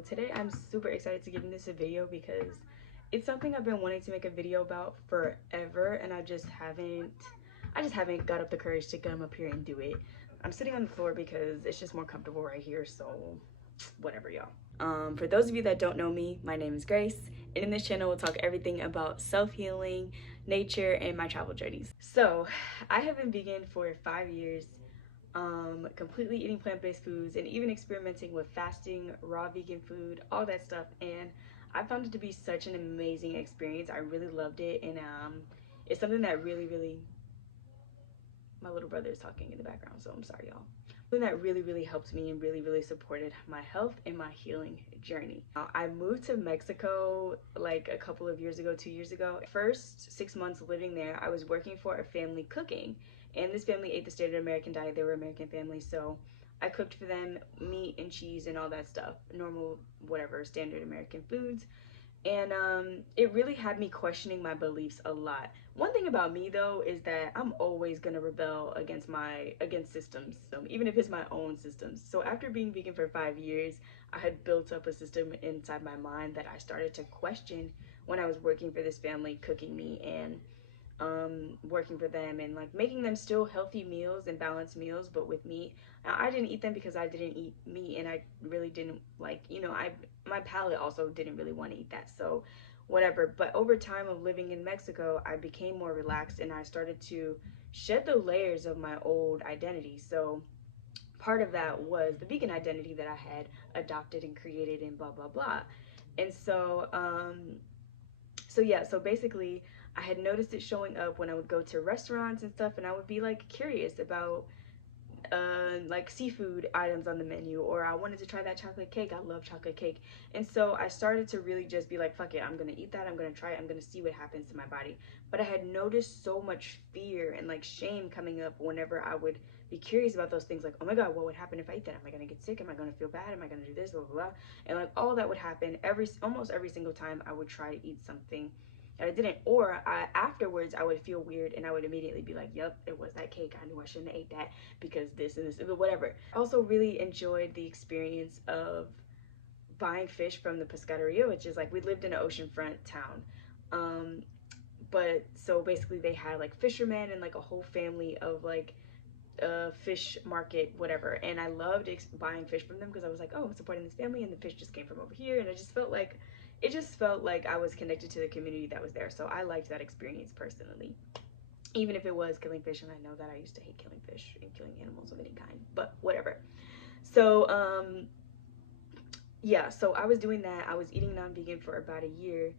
So today I'm super excited to get in this video because it's something I've been wanting to make a video about forever, and I just haven't got up the courage to come up here and do it. I'm sitting on the floor because it's just more comfortable right here, so whatever, y'all. For those of you that don't know me, my name is Grace, and in this channel we'll talk everything about self-healing, nature, and my travel journeys. So I have been vegan for 5 years, completely eating plant-based foods and even experimenting with fasting, raw vegan food, all that stuff. And I found it to be such an amazing experience. I really loved it, and it's something that really, my little brother is talking in the background, so I'm sorry, y'all. Something that really helped me and really supported my health and my healing journey. I moved to Mexico like a couple of years ago, 2 years ago. First 6 months living there, I was working for a family cooking, and this family ate the standard American diet. They were American family, so I cooked for them meat and cheese and all that stuff, normal, whatever, standard American foods. And it really had me questioning my beliefs a lot. One thing about me though is that I'm always gonna rebel against systems, even if it's my own systems. So after being vegan for 5 years, I had built up a system inside my mind that I started to question when I was working for this family, cooking meat and working for them and like making them still healthy meals and balanced meals, but with meat. Now, I didn't eat them because I didn't eat meat, and I really didn't like, my palate also didn't really want to eat that, so whatever. But over time of living in Mexico, I became more relaxed and I started to shed the layers of my old identity. So part of that was the vegan identity that I had adopted and created and blah blah blah. And so basically I had noticed it showing up when I would go to restaurants and stuff, and I would be like curious about like seafood items on the menu, or I wanted to try that chocolate cake. I love chocolate cake. And so I started to really just be like, fuck it, I'm gonna eat that, I'm gonna try it, I'm gonna see what happens to my body. But I had noticed so much fear and like shame coming up whenever I would be curious about those things, like, oh my god, what would happen if I eat that? Am I gonna get sick? Am I gonna feel bad? Am I gonna do this, blah blah blah? And like all that would happen almost every single time I would try to eat something that I didn't, or afterwards I would feel weird and I would immediately be like, yep, it was that cake, I knew I shouldn't have ate that because this and this, but whatever. I also really enjoyed the experience of buying fish from the pescaderia, which is like, we lived in an oceanfront town, but so basically they had like fishermen and like a whole family of like fish market, whatever. And I loved buying fish from them because I was like, oh, I'm supporting this family, and the fish just came from over here, and it just felt like I was connected to the community that was there. So I liked that experience personally, even if it was killing fish. And I know that I used to hate killing fish and killing animals of any kind, but whatever. So yeah, so I was doing that. I was eating non-vegan for about a year.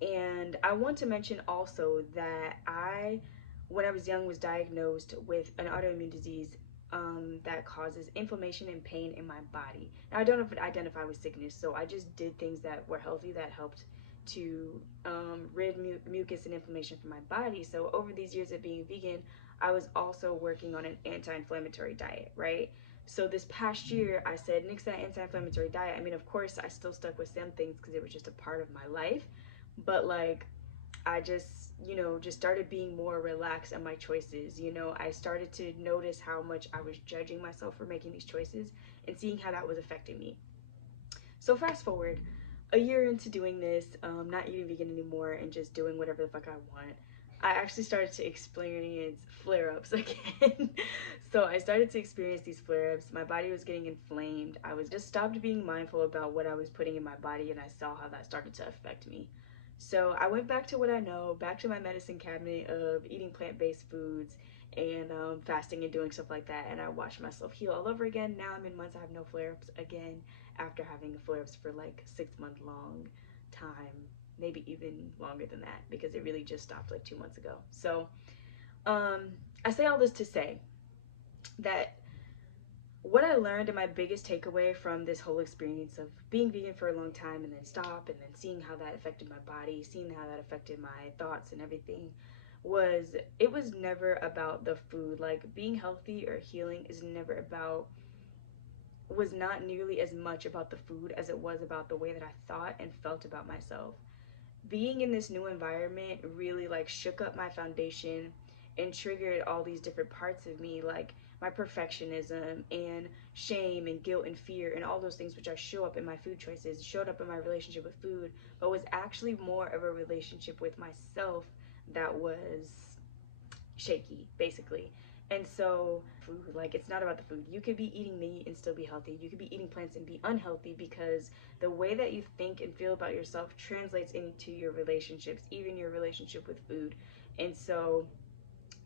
And I want to mention also that when I was young, was diagnosed with an autoimmune disease that causes inflammation and pain in my body. Now, I don't identify with sickness, so I just did things that were healthy that helped to rid mucus and inflammation from my body. So over these years of being vegan, I was also working on an anti-inflammatory diet, right? So this past year, I said, nix that anti-inflammatory diet. I mean, of course, I still stuck with some things because it was just a part of my life, but like, I just started being more relaxed on my choices. I started to notice how much I was judging myself for making these choices and seeing how that was affecting me. So fast forward a year into doing this, not eating vegan anymore and just doing whatever the fuck I want, I actually started to experience flare-ups again. So I started to experience these flare-ups. My body was getting inflamed. I was just stopped being mindful about what I was putting in my body, and I saw how that started to affect me. So I went back to what I know, back to my medicine cabinet of eating plant-based foods and fasting and doing stuff like that, and I watched myself heal all over again. Now I'm in months, I have no flare-ups again after having flare-ups for like 6 month long time, maybe even longer than that, because it really just stopped like 2 months ago. So I say all this to say that what I learned, and my biggest takeaway from this whole experience of being vegan for a long time and then stop, and then seeing how that affected my body, seeing how that affected my thoughts and everything, was it was never about the food. Like, being healthy or healing was not nearly as much about the food as it was about the way that I thought and felt about myself. Being in this new environment really like shook up my foundation and triggered all these different parts of me. Like, my perfectionism and shame and guilt and fear and all those things which I show up in my food choices, showed up in my relationship with food, but was actually more of a relationship with myself that was shaky, basically. And so food, like, it's not about the food. You could be eating meat and still be healthy. You could be eating plants and be unhealthy, because the way that you think and feel about yourself translates into your relationships, even your relationship with food. And so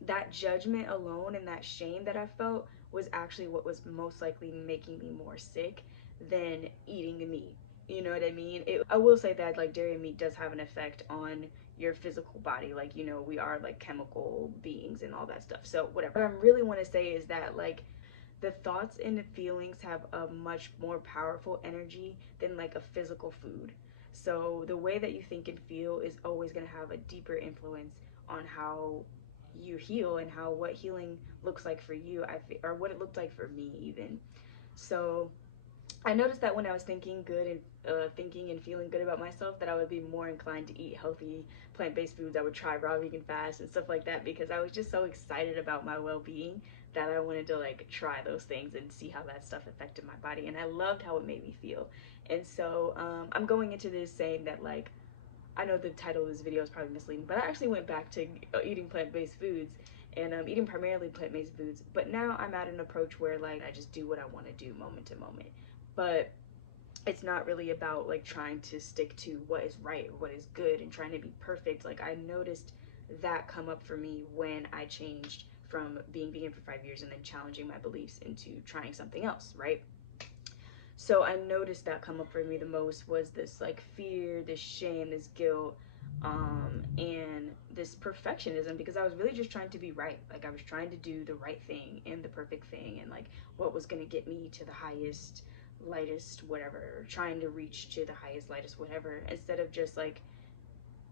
that judgment alone and that shame that I felt was actually what was most likely making me more sick than eating the meat. You know what I mean? I will say that, like, dairy and meat does have an effect on your physical body. Like, you know, we are like chemical beings and all that stuff. So whatever. What I really want to say is that, like, the thoughts and the feelings have a much more powerful energy than like a physical food. So the way that you think and feel is always going to have a deeper influence on how you heal and how what healing looks like for you, or what it looked like for me even. So I noticed that when I was thinking good and thinking and feeling good about myself, that I would be more inclined to eat healthy plant-based foods. I would try raw vegan fast and stuff like that, because I was just so excited about my well-being that I wanted to like try those things and see how that stuff affected my body. And I loved how it made me feel. And so I'm going into this saying that, like, I know the title of this video is probably misleading, but I actually went back to eating plant-based foods and eating primarily plant-based foods. But now I'm at an approach where, like, I just do what I want to do moment to moment. But it's not really about like trying to stick to what is right or what is good and trying to be perfect. Like, I noticed that come up for me when I changed from being vegan for 5 years and then challenging my beliefs into trying something else, right? So I noticed that come up for me the most was this like fear, this shame, this guilt, and this perfectionism, because I was really just trying to be right. Like, I was trying to do the right thing and the perfect thing, and like what was gonna get me to the highest, lightest, whatever, trying to reach to the highest, lightest, whatever, instead of just like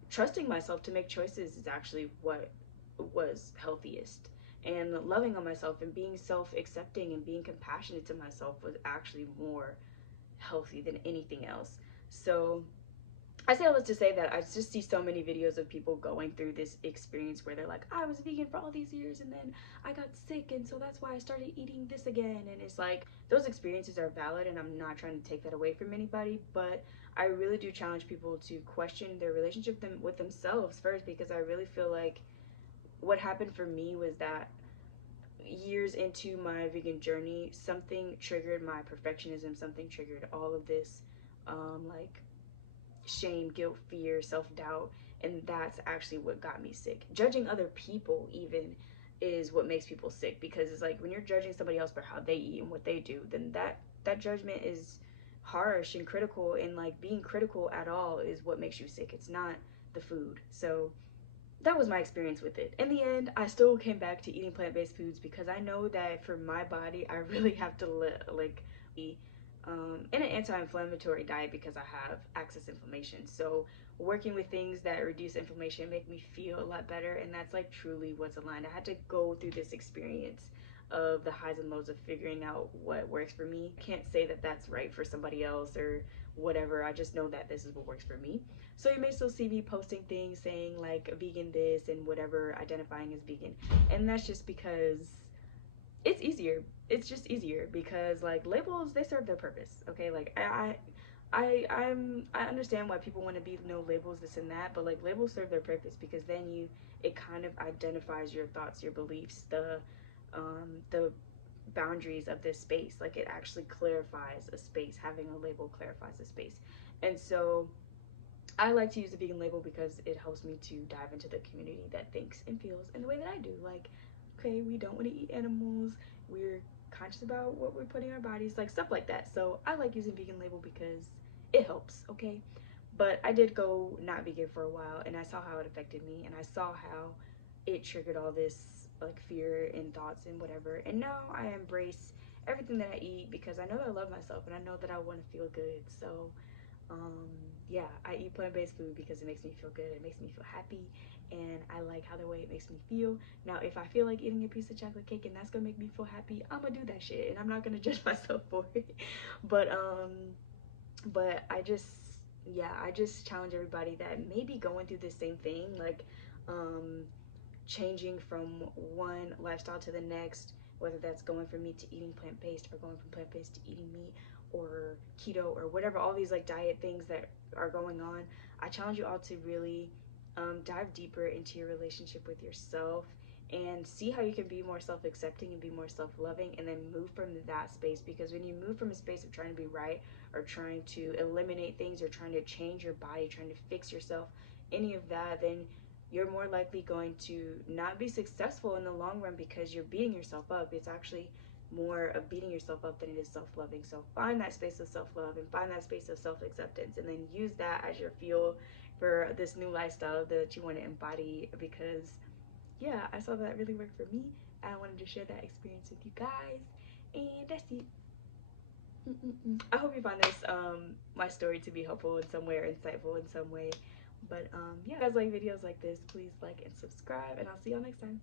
trusting myself to make choices is actually what was healthiest. And loving on myself and being self-accepting and being compassionate to myself was actually more healthy than anything else. So I say all this to say that I just see so many videos of people going through this experience where they're like, I was vegan for all these years and then I got sick and so that's why I started eating this again. And it's like, those experiences are valid and I'm not trying to take that away from anybody, but I really do challenge people to question their relationship with themselves first, because I really feel like what happened for me was that years into my vegan journey, something triggered my perfectionism, something triggered all of this like shame, guilt, fear, self-doubt, and that's actually what got me sick. Judging other people even is what makes people sick, because it's like when you're judging somebody else for how they eat and what they do, then that judgment is harsh and critical, and like being critical at all is what makes you sick. It's not the food. So that was my experience with it. In the end, I still came back to eating plant-based foods because I know that for my body, I really have to like be in an anti-inflammatory diet because I have excess inflammation. So working with things that reduce inflammation make me feel a lot better, and that's like truly what's aligned. I had to go through this experience of the highs and lows of figuring out what works for me. I can't say that that's right for somebody else or whatever. I just know that this is what works for me. So you may still see me posting things saying like vegan this and whatever, identifying as vegan. And that's just because it's easier. It's just easier because like labels, they serve their purpose. Okay, like I understand why people want to be no labels, this and that, but like labels serve their purpose because then it kind of identifies your thoughts, your beliefs, the boundaries of this space. Like, it actually clarifies a space. Having a label clarifies a space. And so I like to use the vegan label because it helps me to dive into the community that thinks and feels in the way that I do. Like, okay, we don't want to eat animals, we're conscious about what we're putting in our bodies, like stuff like that. So I like using vegan label because it helps, okay? But I did go not vegan for a while, and I saw how it affected me, and I saw how it triggered all this like fear and thoughts and whatever. And now I embrace everything that I eat because I know that I love myself and I know that I want to feel good. So yeah, I eat plant-based food because it makes me feel good, it makes me feel happy, and I like how the way it makes me feel. Now if I feel like eating a piece of chocolate cake and that's gonna make me feel happy, I'm gonna do that shit and I'm not gonna judge myself for it. but I just, yeah, I just challenge everybody that may be going through the same thing, like changing from one lifestyle to the next, whether that's going from meat to eating plant-based, or going from plant-based to eating meat, or keto, or whatever, all these like diet things that are going on. I challenge you all to really dive deeper into your relationship with yourself and see how you can be more self-accepting and be more self-loving, and then move from that space. Because when you move from a space of trying to be right, or trying to eliminate things, or trying to change your body, trying to fix yourself, any of that, then you're more likely going to not be successful in the long run, because you're beating yourself up. It's actually more of beating yourself up than it is self-loving. So find that space of self-love and find that space of self-acceptance, and then use that as your fuel for this new lifestyle that you want to embody. Because yeah, I saw that really worked for me. I wanted to share that experience with you guys, and that's it. I hope you find this my story to be helpful in some way, or insightful in some way. But yeah, if you guys like videos like this, please like and subscribe, and I'll see y'all next time.